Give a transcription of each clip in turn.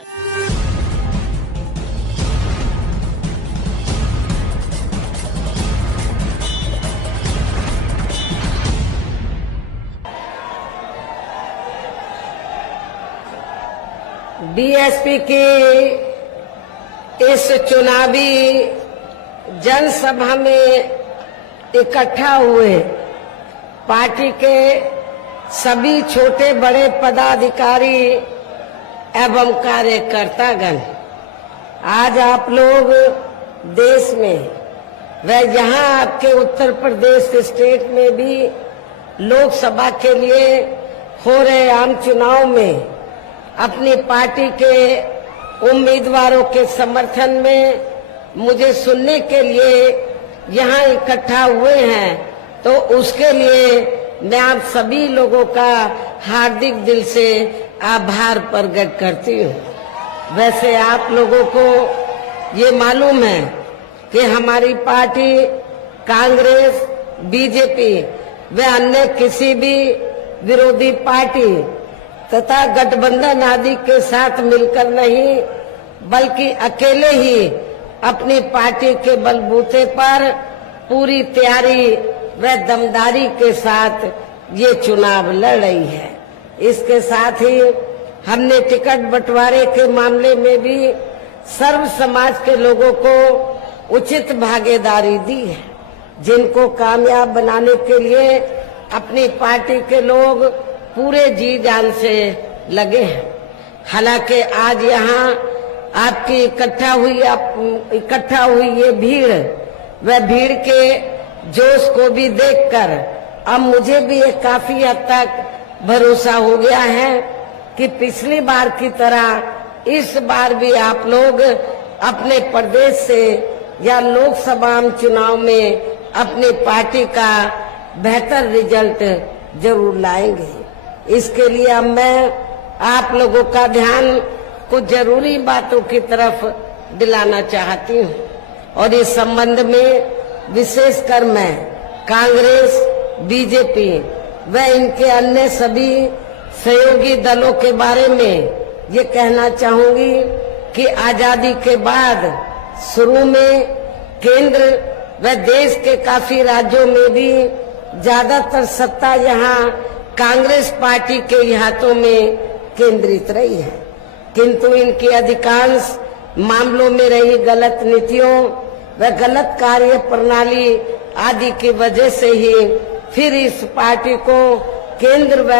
BSP की इस चुनावी जनसभा में इकट्ठा हुए पार्टी के सभी छोटे बड़े पदाधिकारी एवं कार्यकर्तागण, आज आप लोग देश में व यहाँ आपके उत्तर प्रदेश स्टेट में भी लोकसभा के लिए हो रहे आम चुनाव में अपनी पार्टी के उम्मीदवारों के समर्थन में मुझे सुनने के लिए यहाँ इकट्ठा हुए हैं, तो उसके लिए मैं आप सभी लोगों का हार्दिक दिल से आभार प्रकट करती हूँ। वैसे आप लोगों को ये मालूम है कि हमारी पार्टी कांग्रेस, बीजेपी व अन्य किसी भी विरोधी पार्टी तथा गठबंधन आदि के साथ मिलकर नहीं, बल्कि अकेले ही अपनी पार्टी के बलबूते पर पूरी तैयारी व दमदारी के साथ ये चुनाव लड़ रही है। इसके साथ ही हमने टिकट बंटवारे के मामले में भी सर्व समाज के लोगों को उचित भागीदारी दी है, जिनको कामयाब बनाने के लिए अपनी पार्टी के लोग पूरे जी जान से लगे हैं। हालांकि आज यहाँ आपकी इकट्ठा हुई ये भीड़ व भीड़ के जोश को भी देखकर अब मुझे भी एक काफी हद तक भरोसा हो गया है कि पिछली बार की तरह इस बार भी आप लोग अपने प्रदेश से या लोकसभा चुनाव में अपनी पार्टी का बेहतर रिजल्ट जरूर लाएंगे। इसके लिए अब मैं आप लोगों का ध्यान कुछ जरूरी बातों की तरफ दिलाना चाहती हूँ, और इस संबंध में विशेषकर मैं कांग्रेस, बीजेपी व इनके अन्य सभी सहयोगी दलों के बारे में ये कहना चाहूंगी कि आजादी के बाद शुरू में केंद्र व देश के काफी राज्यों में भी ज्यादातर सत्ता यहाँ कांग्रेस पार्टी के हाथों में केंद्रित रही है, किंतु इनकी अधिकांश मामलों में रही गलत नीतियों व गलत कार्य प्रणाली आदि की वजह से ही फिर इस पार्टी को केंद्र व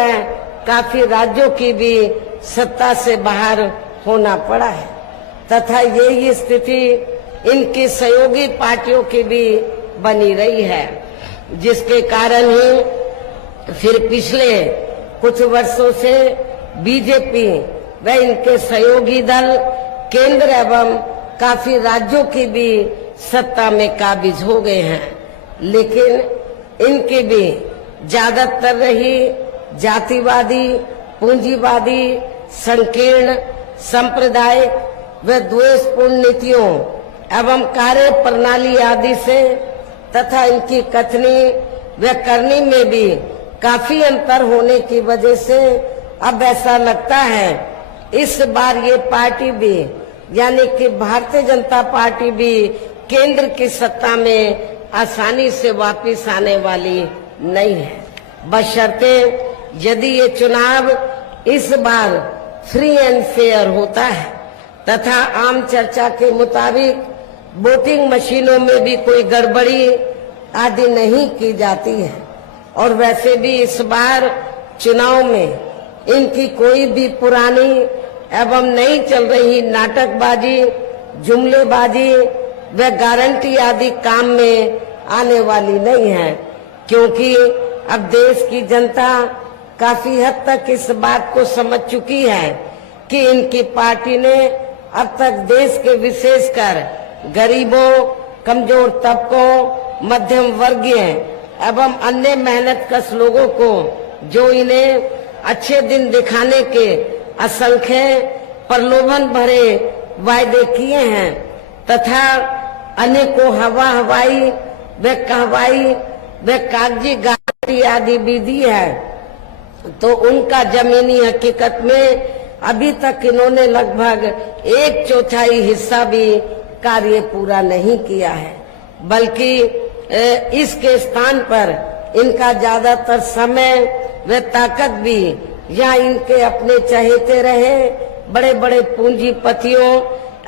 काफी राज्यों की भी सत्ता से बाहर होना पड़ा है, तथा यही स्थिति इनकी सहयोगी पार्टियों की भी बनी रही है, जिसके कारण ही फिर पिछले कुछ वर्षों से बीजेपी व इनके सहयोगी दल केंद्र एवं काफी राज्यों की भी सत्ता में काबिज हो गए हैं, लेकिन इनकी भी ज्यादातर रही जातिवादी, पूंजीवादी, संकीर्ण, सांप्रदायिक व द्वेषपूर्ण नीतियों एवं कार्य प्रणाली आदि से तथा इनकी कथनी व करनी में भी काफी अंतर होने की वजह से अब ऐसा लगता है इस बार ये पार्टी भी यानी कि भारतीय जनता पार्टी भी केंद्र की सत्ता में आसानी से वापस आने वाली नहीं है, बशर्ते यदि ये चुनाव इस बार फ्री एंड फेयर होता है तथा आम चर्चा के मुताबिक वोटिंग मशीनों में भी कोई गड़बड़ी आदि नहीं की जाती है। और वैसे भी इस बार चुनाव में इनकी कोई भी पुरानी एवं नई चल रही नाटकबाजी, जुमलेबाजी व गारंटी आदि काम में आने वाली नहीं है, क्योंकि अब देश की जनता काफी हद तक इस बात को समझ चुकी है कि इनकी पार्टी ने अब तक देश के विशेषकर गरीबों, कमजोर तबकों, मध्यम वर्गीय एवं अन्य मेहनतकश लोगों को जो इन्हें अच्छे दिन दिखाने के असंख्य प्रलोभन भरे वायदे किए हैं तथा अनेकों हवाई व कहवाई व कागजी गारंटी आदि भी दी है, तो उनका जमीनी हकीकत में अभी तक इन्होंने लगभग 1/4 हिस्सा भी कार्य पूरा नहीं किया है, बल्कि इसके स्थान पर इनका ज्यादातर समय व ताकत भी या इनके अपने चहेते रहे बड़े बड़े पूंजीपतियों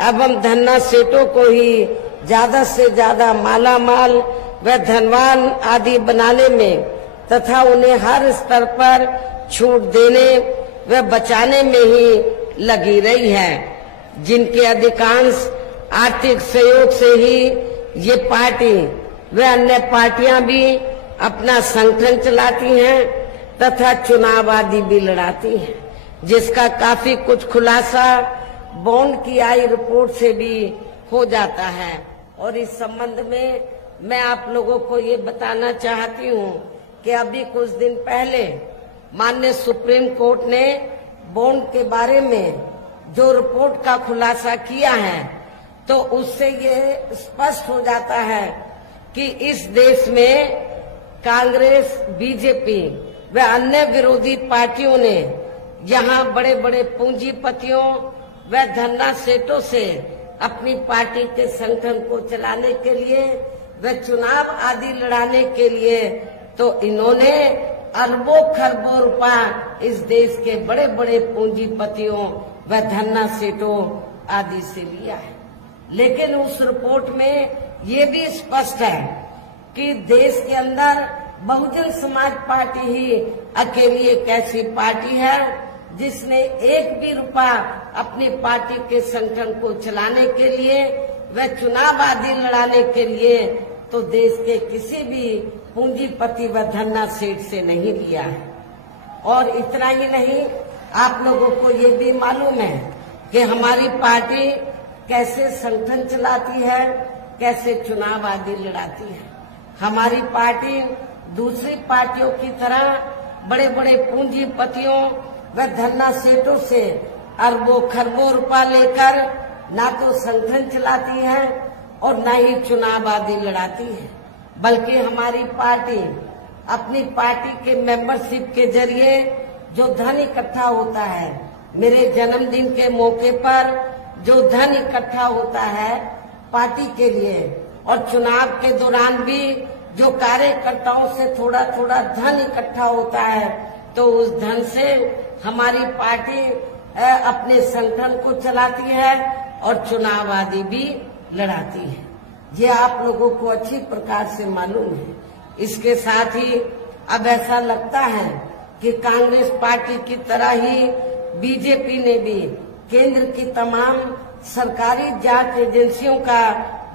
एवं धन्ना सेठों को ही ज्यादा से ज्यादा माला माल व धनवान आदि बनाने में तथा उन्हें हर स्तर पर छूट देने व बचाने में ही लगी रही है, जिनके अधिकांश आर्थिक सहयोग से ही ये पार्टी व अन्य पार्टियां भी अपना संगठन चलाती हैं तथा चुनाव आदि भी लड़ाती हैं, जिसका काफी कुछ खुलासा बॉन्ड की आई रिपोर्ट से भी हो जाता है। और इस संबंध में मैं आप लोगों को ये बताना चाहती हूँ कि अभी कुछ दिन पहले माननीय सुप्रीम कोर्ट ने बॉन्ड के बारे में जो रिपोर्ट का खुलासा किया है, तो उससे ये स्पष्ट हो जाता है कि इस देश में कांग्रेस, बीजेपी व अन्य विरोधी पार्टियों ने यहाँ बड़े बड़े पूंजीपतियों व धन्ना सेठों से अपनी पार्टी के संगठन को चलाने के लिए व चुनाव आदि लड़ाने के लिए तो इन्होंने अरबों खरबों रुपया इस देश के बड़े बड़े पूंजीपतियों व धन्ना सेठों आदि से लिया है। लेकिन उस रिपोर्ट में ये भी स्पष्ट है कि देश के अंदर बहुजन समाज पार्टी ही अकेली एक ऐसी पार्टी है जिसने एक भी रुपया अपनी पार्टी के संगठन को चलाने के लिए व चुनाव आदि लड़ाने के लिए तो देश के किसी भी पूंजीपति व धन्ना सेठ से नहीं लिया है। और इतना ही नहीं, आप लोगों को ये भी मालूम है कि हमारी पार्टी कैसे संगठन चलाती है, कैसे चुनाव आदि लड़ाती है। हमारी पार्टी दूसरी पार्टियों की तरह बड़े बड़े पूंजीपतियों व धन्ना सेठों से अरबों खरबों रुपया लेकर ना तो संगठन चलाती है और न ही चुनाव आदि लड़ाती है, बल्कि हमारी पार्टी अपनी पार्टी के मेंबरशिप के जरिए जो धन इकट्ठा होता है, मेरे जन्मदिन के मौके पर जो धन इकट्ठा होता है पार्टी के लिए और चुनाव के दौरान भी जो कार्यकर्ताओं से थोड़ा थोड़ा धन इकट्ठा होता है, तो उस धन से हमारी पार्टी अपने संगठन को चलाती है और चुनाव आदि भी लड़ाती है। ये आप लोगों को अच्छी प्रकार से मालूम है। इसके साथ ही अब ऐसा लगता है कि कांग्रेस पार्टी की तरह ही बीजेपी ने भी केंद्र की तमाम सरकारी जांच एजेंसियों का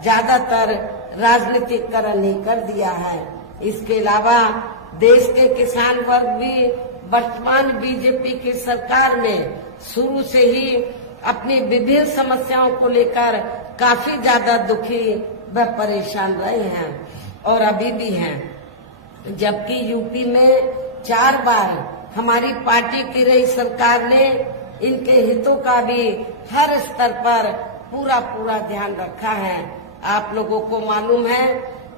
ज्यादातर राजनीतिकरण ही कर दिया है। इसके अलावा देश के किसान वर्ग भी वर्तमान बीजेपी की सरकार में शुरू से ही अपनी विभिन्न समस्याओं को लेकर काफी ज्यादा दुखी व परेशान रहे हैं और अभी भी हैं। जबकि यूपी में 4 बार हमारी पार्टी की रही सरकार ने इनके हितों का भी हर स्तर पर पूरा ध्यान रखा है। आप लोगों को मालूम है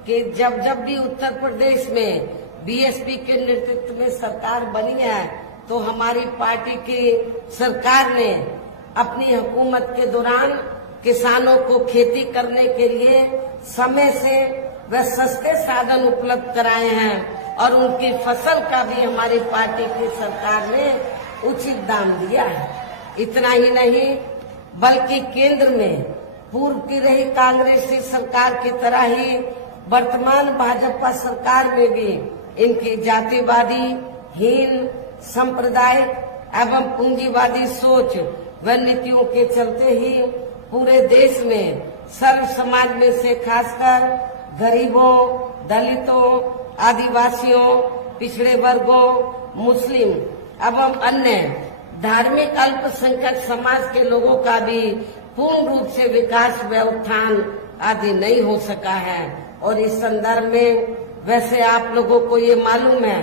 कि जब भी उत्तर प्रदेश में बीएसपी के नेतृत्व में सरकार बनी है, तो हमारी पार्टी की सरकार ने अपनी हुकूमत के दौरान किसानों को खेती करने के लिए समय से व सस्ते साधन उपलब्ध कराए हैं और उनकी फसल का भी हमारी पार्टी की सरकार ने उचित दाम दिया है। इतना ही नहीं, बल्कि केंद्र में पूर्व की रही कांग्रेसी सरकार की तरह ही वर्तमान भाजपा सरकार में भी इनकी जातिवादी, हीन, सांप्रदायिक एवं पूंजीवादी सोच व नीतियों के चलते ही पूरे देश में सर्व समाज में से खासकर गरीबों, दलितों, आदिवासियों, पिछड़े वर्गों, मुस्लिम एवं अन्य धार्मिक अल्पसंख्यक समाज के लोगों का भी पूर्ण रूप से विकास व उत्थान आदि नहीं हो सका है। और इस संदर्भ में वैसे आप लोगों को ये मालूम है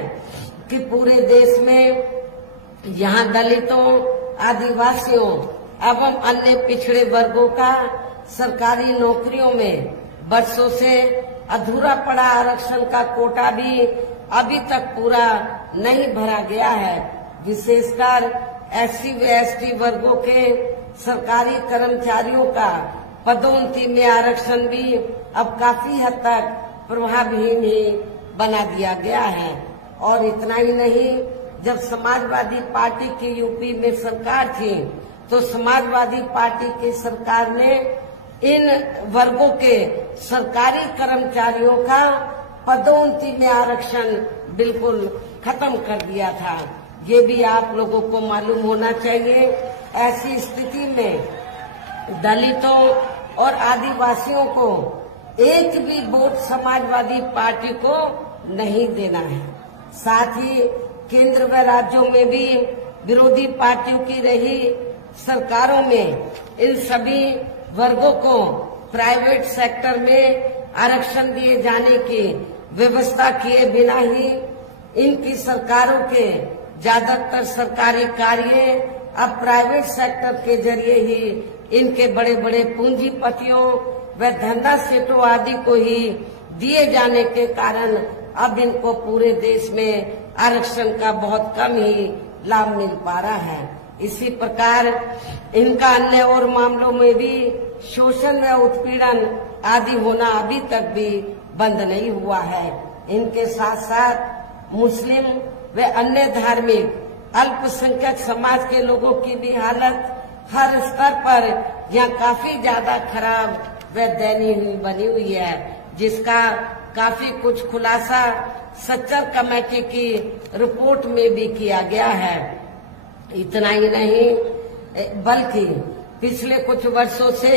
कि पूरे देश में यहाँ दलितों, आदिवासियों एवं अन्य पिछड़े वर्गों का सरकारी नौकरियों में वर्षों से अधूरा पड़ा आरक्षण का कोटा भी अभी तक पूरा नहीं भरा गया है। विशेषकर SC व ST वर्गों के सरकारी कर्मचारियों का पदोन्नति में आरक्षण भी अब काफी हद तक प्रभावहीन ही बना दिया गया है। और इतना ही नहीं, जब समाजवादी पार्टी की यूपी में सरकार थी तो समाजवादी पार्टी की सरकार ने इन वर्गों के सरकारी कर्मचारियों का पदोन्नति में आरक्षण बिल्कुल खत्म कर दिया था। ये भी आप लोगों को मालूम होना चाहिए। ऐसी स्थिति में दलितों और आदिवासियों को एक भी वोट समाजवादी पार्टी को नहीं देना है। साथ ही केंद्र व राज्यों में भी विरोधी पार्टियों की रही सरकारों में इन सभी वर्गों को प्राइवेट सेक्टर में आरक्षण दिए जाने की व्यवस्था किए बिना ही इनकी सरकारों के ज्यादातर सरकारी कार्य अब प्राइवेट सेक्टर के जरिए ही इनके बड़े बड़े पूंजीपतियों व धंधा सेठों आदि को ही दिए जाने के कारण अब इनको पूरे देश में आरक्षण का बहुत कम ही लाभ मिल पा रहा है। इसी प्रकार इनका अन्य और मामलों में भी शोषण व उत्पीड़न आदि होना अभी तक भी बंद नहीं हुआ है। इनके साथ साथ मुस्लिम व अन्य धार्मिक अल्पसंख्यक समाज के लोगों की भी हालत हर स्तर पर यहाँ काफी ज्यादा खराब व दयनीय बनी हुई है, जिसका काफी कुछ खुलासा सच्चर कमेटी की रिपोर्ट में भी किया गया है। इतना ही नहीं, बल्कि पिछले कुछ वर्षों से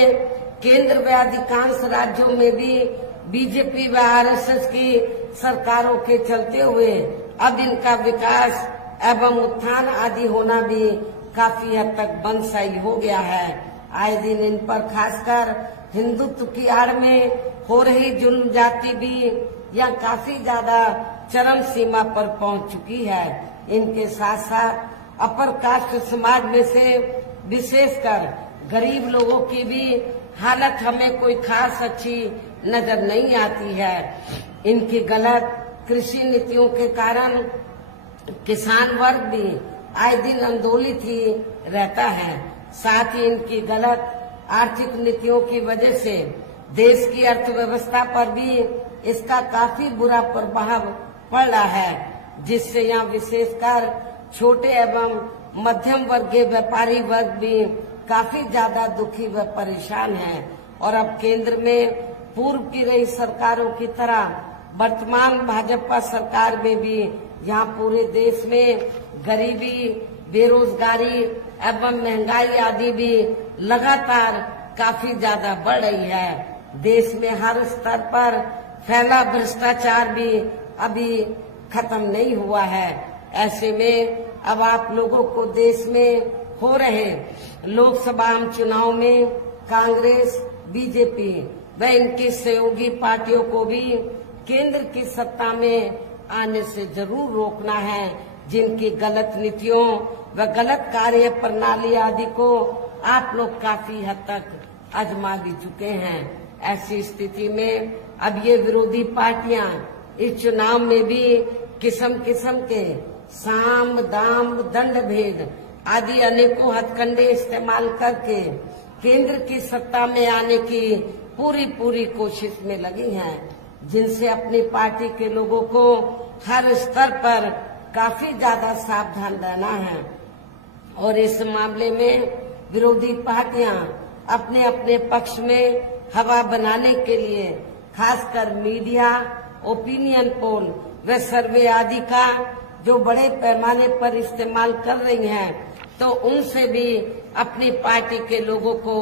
केंद्र व अधिकांश राज्यों में भी बीजेपी व RSS की सरकारों के चलते हुए अब इनका विकास एवं उत्थान आदि होना भी काफी हद तक बंदशाई हो गया है। आए दिन इन पर खासकर हिंदुत्व की आड़ में हो रही जुल्म जाति भी या काफी ज्यादा चरम सीमा पर पहुंच चुकी है। इनके साथ साथ अपर कास्ट समाज में से विशेषकर गरीब लोगों की भी हालत हमें कोई खास अच्छी नजर नहीं आती है। इनकी गलत कृषि नीतियों के कारण किसान वर्ग भी आए दिन आंदोलित ही रहता है। साथ ही इनकी गलत आर्थिक नीतियों की वजह से देश की अर्थव्यवस्था पर भी इसका काफी बुरा प्रभाव पड़ रहा है, जिससे यहाँ विशेषकर छोटे एवं मध्यम वर्गीय व्यापारी वर्ग भी काफी ज्यादा दुखी व परेशान हैं। और अब केंद्र में पूर्व की रही सरकारों की तरह वर्तमान भाजपा सरकार में भी यहाँ पूरे देश में गरीबी, बेरोजगारी एवं महंगाई आदि भी लगातार काफी ज्यादा बढ़ रही है। देश में हर स्तर पर फैला भ्रष्टाचार भी अभी खत्म नहीं हुआ है। ऐसे में अब आप लोगों को देश में हो रहे लोकसभा चुनाव में कांग्रेस, बीजेपी व इनकी सहयोगी पार्टियों को भी केंद्र की सत्ता में आने से जरूर रोकना है, जिनकी गलत नीतियों व गलत कार्य प्रणाली आदि को आप लोग काफी हद तक आजमा भी चुके हैं। ऐसी स्थिति में अब ये विरोधी पार्टियां इस चुनाव में भी किस्म किस्म के साम, दाम, दंड भेद आदि अनेकों हथकंडे इस्तेमाल करके केंद्र की सत्ता में आने की पूरी कोशिश में लगी हैं, जिनसे अपनी पार्टी के लोगों को हर स्तर पर काफी ज्यादा सावधान रहना है। और इस मामले में विरोधी पार्टियां अपने अपने पक्ष में हवा बनाने के लिए खासकर मीडिया, ओपिनियन पोल व सर्वे आदि का जो बड़े पैमाने पर इस्तेमाल कर रही हैं, तो उनसे भी अपनी पार्टी के लोगों को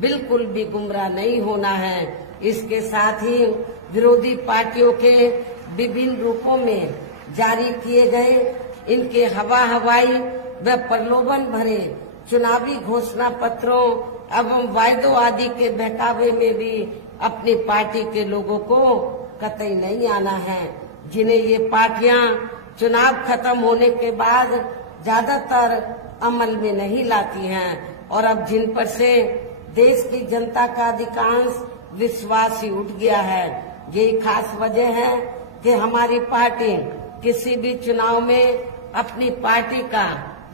बिल्कुल भी गुमराह नहीं होना है। इसके साथ ही विरोधी पार्टियों के विभिन्न रूपों में जारी किए गए इनके हवाई व प्रलोभन भरे चुनावी घोषणा पत्रों एवं वायदों आदि के बहकावे में भी अपनी पार्टी के लोगों को कतई नहीं आना है, जिन्हें ये पार्टियां चुनाव खत्म होने के बाद ज्यादातर अमल में नहीं लाती हैं। और अब जिन पर से देश की जनता का अधिकांश विश्वास ही उठ गया है। यही खास वजह है कि हमारी पार्टी किसी भी चुनाव में अपनी पार्टी का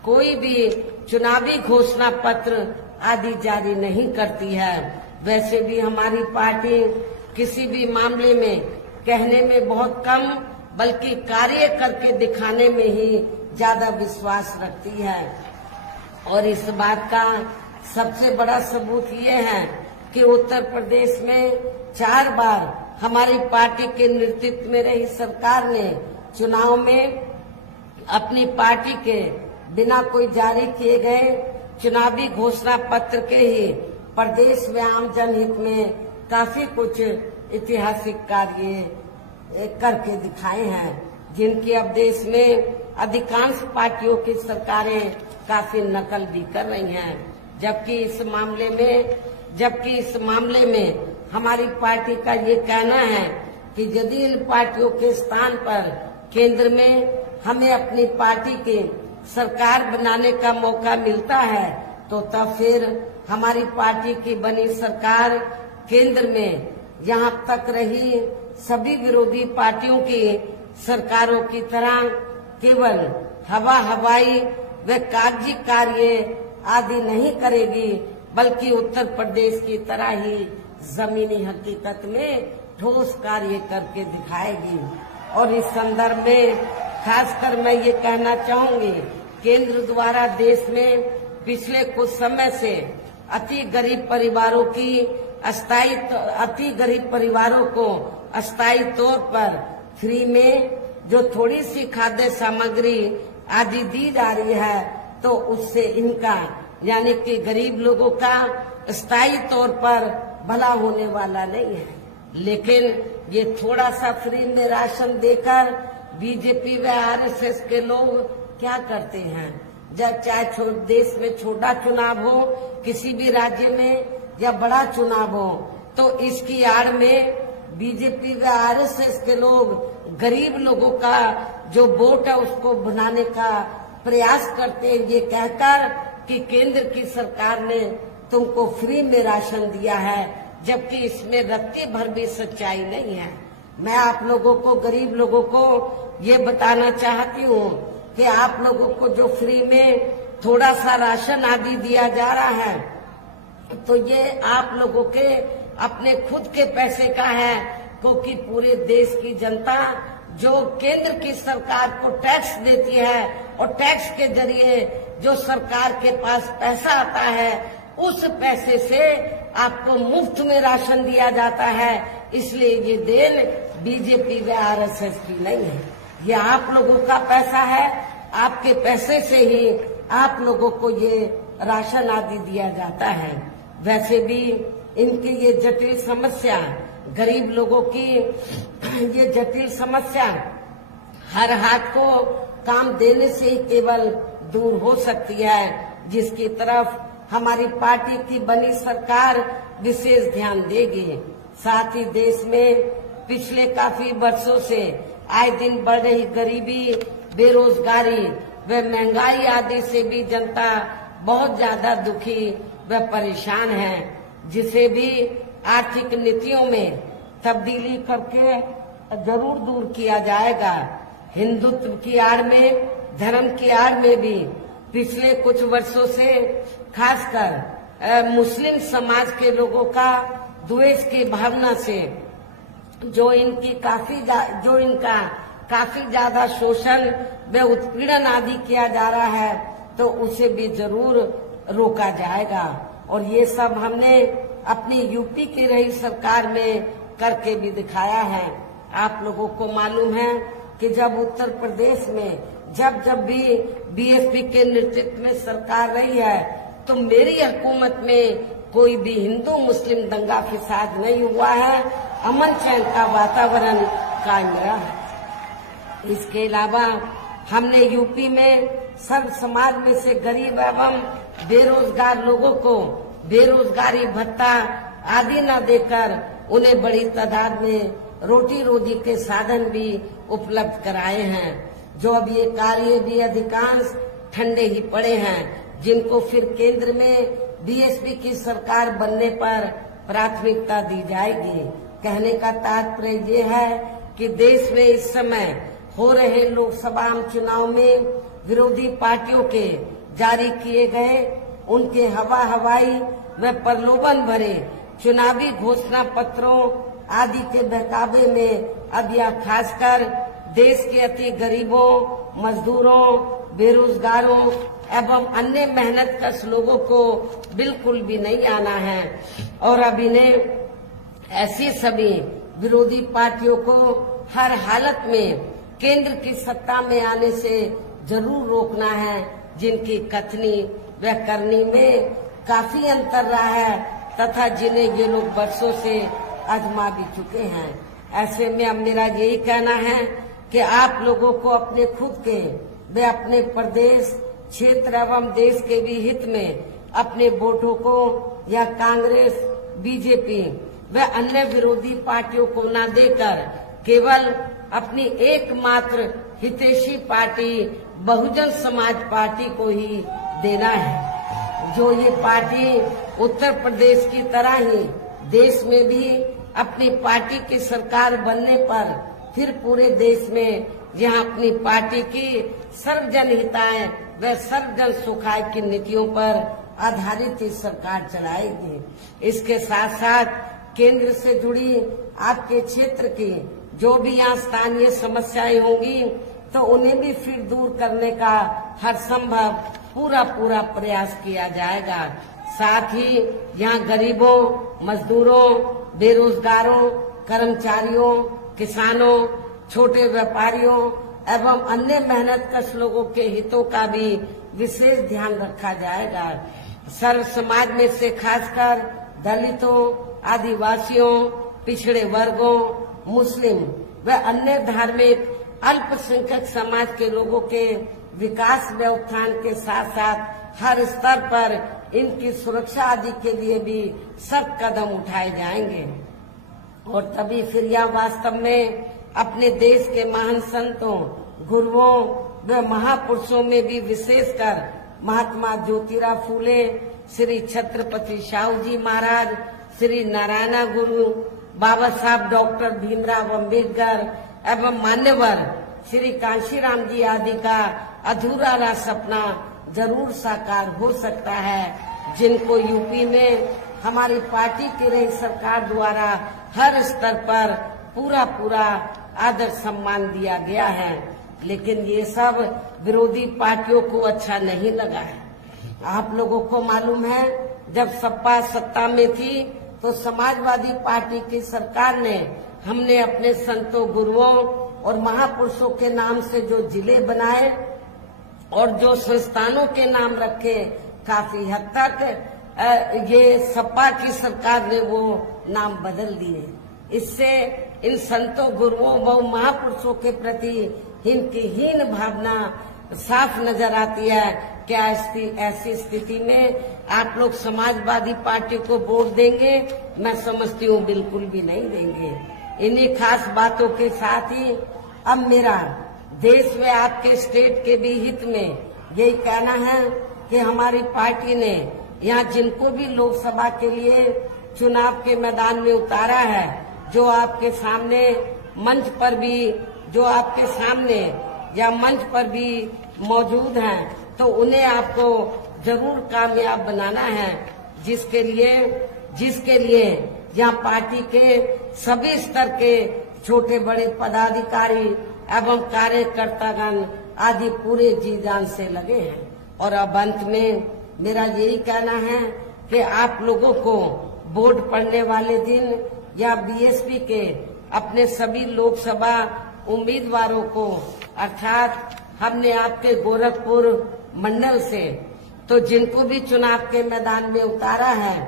कोई भी चुनावी घोषणा पत्र आदि जारी नहीं करती है। वैसे भी हमारी पार्टी किसी भी मामले में कहने में बहुत कम बल्कि कार्य करके दिखाने में ही ज्यादा विश्वास रखती है। और इस बात का सबसे बड़ा सबूत ये है कि उत्तर प्रदेश में 4 बार हमारी पार्टी के नेतृत्व में रही सरकार ने चुनाव में अपनी पार्टी के बिना कोई जारी किए गए चुनावी घोषणा पत्र के ही प्रदेश में आम जनहित में काफी कुछ ऐतिहासिक कार्य करके दिखाए हैं, जिनकी अब देश में अधिकांश पार्टियों की सरकारें काफी नकल भी कर रही हैं। जबकि इस मामले में हमारी पार्टी का ये कहना है कि यदि इन पार्टियों के स्थान पर केंद्र में हमें अपनी पार्टी की सरकार बनाने का मौका मिलता है तो तब फिर हमारी पार्टी की बनी सरकार केंद्र में यहाँ तक रही सभी विरोधी पार्टियों की सरकारों की तरह केवल हवाई व कागजी कार्य आदि नहीं करेगी, बल्कि उत्तर प्रदेश की तरह ही जमीनी हकीकत में ठोस कार्य करके दिखाएगी। और इस संदर्भ में खासकर मैं ये कहना चाहूंगी, केंद्र द्वारा देश में पिछले कुछ समय से अति गरीब परिवारों को अस्थायी तौर पर फ्री में जो थोड़ी सी खाद्य सामग्री आदि दी जा रही है, तो उससे इनका यानी कि गरीब लोगों का स्थायी तौर पर भला होने वाला नहीं है। लेकिन ये थोड़ा सा फ्री में राशन देकर बीजेपी व आरएसएस के लोग क्या करते हैं, जब चाहे देश में छोटा चुनाव हो, किसी भी राज्य में या बड़ा चुनाव हो, तो इसकी आड़ में बीजेपी व आरएसएस के लोग गरीब लोगों का जो वोट है उसको बनाने का प्रयास करते हैं, ये कहकर कि केंद्र की सरकार ने तुमको फ्री में राशन दिया है, जबकि इसमें रत्ती भर भी सच्चाई नहीं है। मैं आप लोगों को, गरीब लोगों को ये बताना चाहती हूँ कि आप लोगों को जो फ्री में थोड़ा सा राशन आदि दिया जा रहा है, तो ये आप लोगों के अपने खुद के पैसे का है, क्योंकि पूरे देश की जनता जो केंद्र की सरकार को टैक्स देती है और टैक्स के जरिए जो सरकार के पास पैसा आता है, उस पैसे से आपको मुफ्त में राशन दिया जाता है। इसलिए ये देन बीजेपी व आरएसएस की नहीं है, ये आप लोगों का पैसा है। आपके पैसे से ही आप लोगों को ये राशन आदि दिया जाता है। वैसे भी इनकी ये जटिल समस्या, गरीब लोगों की ये जटिल समस्या हर हाथ को काम देने से ही केवल दूर हो सकती है, जिसकी तरफ हमारी पार्टी की बनी सरकार विशेष ध्यान देगी। साथ ही देश में पिछले काफी वर्षों से आए दिन बढ़ रही गरीबी, बेरोजगारी व महंगाई आदि से भी जनता बहुत ज्यादा दुखी व परेशान है, जिसे भी आर्थिक नीतियों में तब्दीली करके जरूर दूर किया जाएगा। हिंदुत्व की आड़ में, धर्म की आड़ में भी पिछले कुछ वर्षों से खासकर मुस्लिम समाज के लोगों का द्वेष की भावना से जो इनका काफी ज्यादा शोषण व उत्पीड़न आदि किया जा रहा है, तो उसे भी जरूर रोका जाएगा। और ये सब हमने अपनी यूपी की रही सरकार में करके भी दिखाया है। आप लोगों को मालूम है कि जब उत्तर प्रदेश में जब भी बीएसपी के नेतृत्व में सरकार रही है, तो मेरी हुकूमत में कोई भी हिंदू मुस्लिम दंगा फिसाद नहीं हुआ है, अमन चैन का वातावरण कायम रहा है। इसके अलावा हमने यूपी में सर्व समाज में से गरीब एवं बेरोजगार लोगों को बेरोजगारी भत्ता आदि न देकर उन्हें बड़ी तादाद में रोटी रोजी के साधन भी उपलब्ध कराए हैं। जो अब ये कार्य भी अधिकांश ठंडे ही पड़े हैं, जिनको फिर केंद्र में बीएसपी की सरकार बनने पर प्राथमिकता दी जाएगी। कहने का तात्पर्य ये है कि देश में इस समय हो रहे लोकसभा चुनाव में विरोधी पार्टियों के जारी किए गए उनके हवाई व प्रलोभन भरे चुनावी घोषणा पत्रों आदि के बहकावे में अब यह खासकर देश के अति गरीबों, मजदूरों, बेरोजगारों एवं अन्य मेहनतकश लोगों को बिल्कुल भी नहीं आना है और अब इन्हें ऐसी सभी विरोधी पार्टियों को हर हालत में केंद्र की सत्ता में आने से जरूर रोकना है, जिनकी कथनी व करनी में काफी अंतर रहा है तथा जिन्हें ये लोग वर्षों से आजमा भी चुके हैं। ऐसे में अब मेरा यही कहना है कि आप लोगों को अपने खुद के व अपने प्रदेश, क्षेत्र एवं देश के भी हित में अपने वोटों को या कांग्रेस, बीजेपी व अन्य विरोधी पार्टियों को न देकर केवल अपनी एकमात्र हितैषी पार्टी बहुजन समाज पार्टी को ही देना है, जो ये पार्टी उत्तर प्रदेश की तरह ही देश में भी अपनी पार्टी की सरकार बनने पर फिर पूरे देश में जहां अपनी पार्टी की सर्वजन हिताय व सर्वजन सुखाय की नीतियों पर आधारित ही सरकार चलाएगी। इसके साथ साथ केंद्र से जुड़ी आपके क्षेत्र की जो भी यहाँ स्थानीय समस्याएं होंगी तो उन्हें भी फिर दूर करने का हर संभव पूरा प्रयास किया जाएगा। साथ ही यहाँ गरीबों, मजदूरों, बेरोजगारों, कर्मचारियों, किसानों, छोटे व्यापारियों एवं अन्य मेहनतकश लोगों के हितों का भी विशेष ध्यान रखा जाएगा। सर्व समाज में से खासकर दलितों, आदिवासियों, पिछड़े वर्गों, मुस्लिम व अन्य धार्मिक अल्पसंख्यक समाज के लोगों के विकास व उत्थान के साथ साथ हर स्तर पर इनकी सुरक्षा आदि के लिए भी सख्त कदम उठाए जाएंगे और तभी फिर यह वास्तव में अपने देश के महान संतों, गुरुओं व महापुरुषों में भी विशेषकर महात्मा ज्योतिराव फूले, श्री छत्रपति शाहू जी महाराज, श्री नारायण गुरु, बाबा साहब डॉक्टर भीमराव अम्बेडकर एवं मान्यवर श्री कांशीराम जी आदि का अधूरा रहा सपना जरूर साकार हो सकता है, जिनको यूपी में हमारी पार्टी की रही सरकार द्वारा हर स्तर पर पूरा आदर सम्मान दिया गया है। लेकिन ये सब विरोधी पार्टियों को अच्छा नहीं लगा है। आप लोगों को मालूम है जब सपा सत्ता में थी तो समाजवादी पार्टी की सरकार ने हमने अपने संतों, गुरुओं और महापुरुषों के नाम से जो जिले बनाए और जो संस्थानों के नाम रखे, काफी हद तक ये सपा की सरकार ने वो नाम बदल दिए। इससे इन संतों, गुरुओं व महापुरुषों के प्रति इनकी हीन भावना साफ नजर आती है। क्या ऐसी स्थिति में आप लोग समाजवादी पार्टी को वोट देंगे? मैं समझती हूँ बिल्कुल भी नहीं देंगे। इन्हीं खास बातों के साथ ही अब मेरा देश व आपके स्टेट के भी हित में यही कहना है कि हमारी पार्टी ने यहाँ जिनको भी लोकसभा के लिए चुनाव के मैदान में उतारा है, जो आपके सामने मंच पर भी, जो आपके सामने या मंच पर भी मौजूद हैं, तो उन्हें आपको जरूर कामयाब बनाना है, जिसके लिए यहाँ पार्टी के सभी स्तर के छोटे बड़े पदाधिकारी एवं कार्यकर्तागण आदि पूरे जी जान से लगे हैं। और अब अंत में मेरा यही कहना है कि आप लोगों को वोट पड़ने वाले दिन या बीएसपी के अपने सभी लोकसभा उम्मीदवारों को, अर्थात हमने आपके गोरखपुर मंडल से तो जिनको भी चुनाव के मैदान में उतारा है,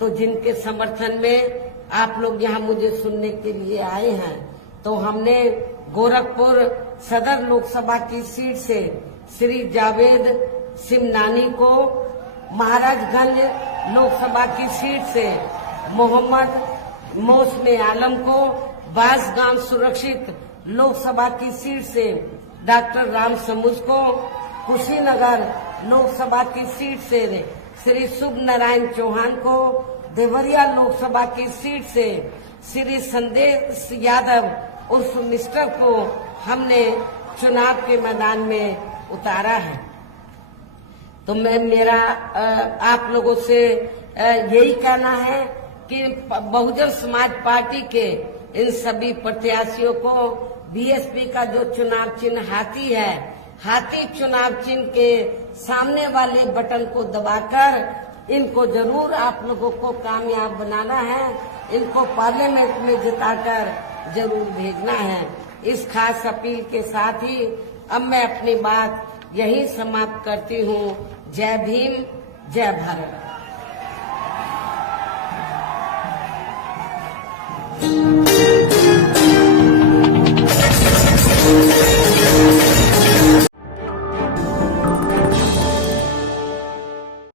तो जिनके समर्थन में आप लोग यहाँ मुझे सुनने के लिए आए हैं, तो हमने गोरखपुर सदर लोकसभा की सीट से श्री जावेद सिमनानी को, महाराजगंज लोकसभा की सीट से मोहम्मद मौसमे आलम को, बांसगांव सुरक्षित लोकसभा की सीट से डॉक्टर राम समुज को, कुशीनगर लोकसभा की सीट से श्री शुभ नारायण चौहान को, देवरिया लोकसभा की सीट से श्री संदेश यादव उर्फ मिस्टर को हमने चुनाव के मैदान में उतारा है। तो मैं मेरा आप लोगों से यही कहना है कि बहुजन समाज पार्टी के इन सभी प्रत्याशियों को बीएसपी का जो चुनाव चिन्ह हाथी है, हाथी चुनाव चिन्ह के सामने वाले बटन को दबाकर इनको जरूर आप लोगों को कामयाब बनाना है, इनको पार्लियामेंट में जिताकर जरूर भेजना है। इस खास अपील के साथ ही अब मैं अपनी बात यही समाप्त करती हूँ। जय भीम, जय भारत।